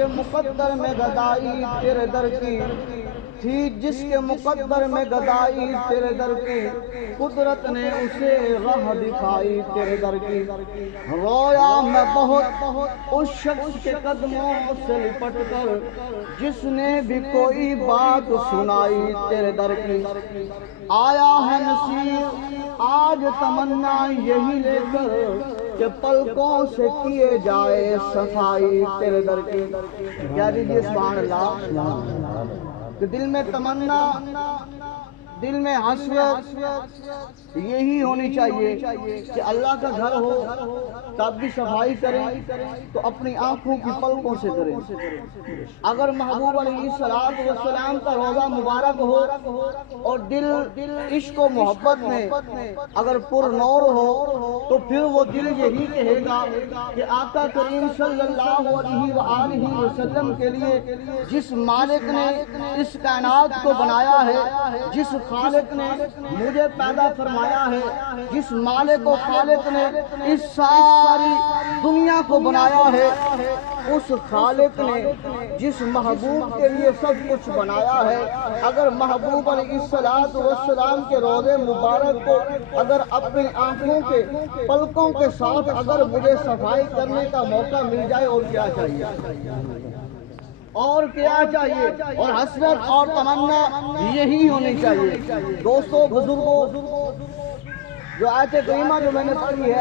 کے مقدر میں گدائی تیرے در کی تھی، جس کے مقدر میں گدائی تیرے در کی، قدرت نے اسے راہ دکھائی تیرے در کی۔ رویا میں بہت اس شخص کے قدموں سے لپٹ کر، جس نے بھی کوئی بات سنائی تیرے در کی۔ آیا ہے نصیر آج تمنا یہی لے کر، کہ پلکوں سے کیے جائے صفائی تیرے در کی۔ کیا دیجیے سبحان اللہ۔ کہ دل میں تمنا، دل میں حسرت یہی ہونی چاہیے کہ اللہ کا گھر ہو تب بھی صفائی کریں تو اپنی آنکھوں کی پلکوں سے کریں۔ اگر محبوب علیہ السلام کا روضہ مبارک ہو اور دل عشق و محبت میں اگر پر نور ہو تو پھر وہ دل یہی کہے گا کہ آقا کریم صلی اللہ علیہ وآلہ وسلم کے لیے جس مالک نے اس کائنات کو بنایا ہے، جس خالق نے مجھے پیدا فرمایا ہے، جس مالک و خالق نے اس ساری دنیا کو بنایا ہے، اس خالق نے جس محبوب کے لیے سب کچھ بنایا ہے، اگر محبوب علیہ السلام کے روضے مبارک کو اگر اپنی آنکھوں کے پلکوں کے ساتھ اگر مجھے صفائی کرنے کا موقع مل جائے اور کیا چاہیے، اور کیا چاہیے، اور حسرت اور تمنا یہی ہونی چاہیے۔ دوستو، بزرگوں، جو آیت کریمہ جو میں نے پڑھی ہے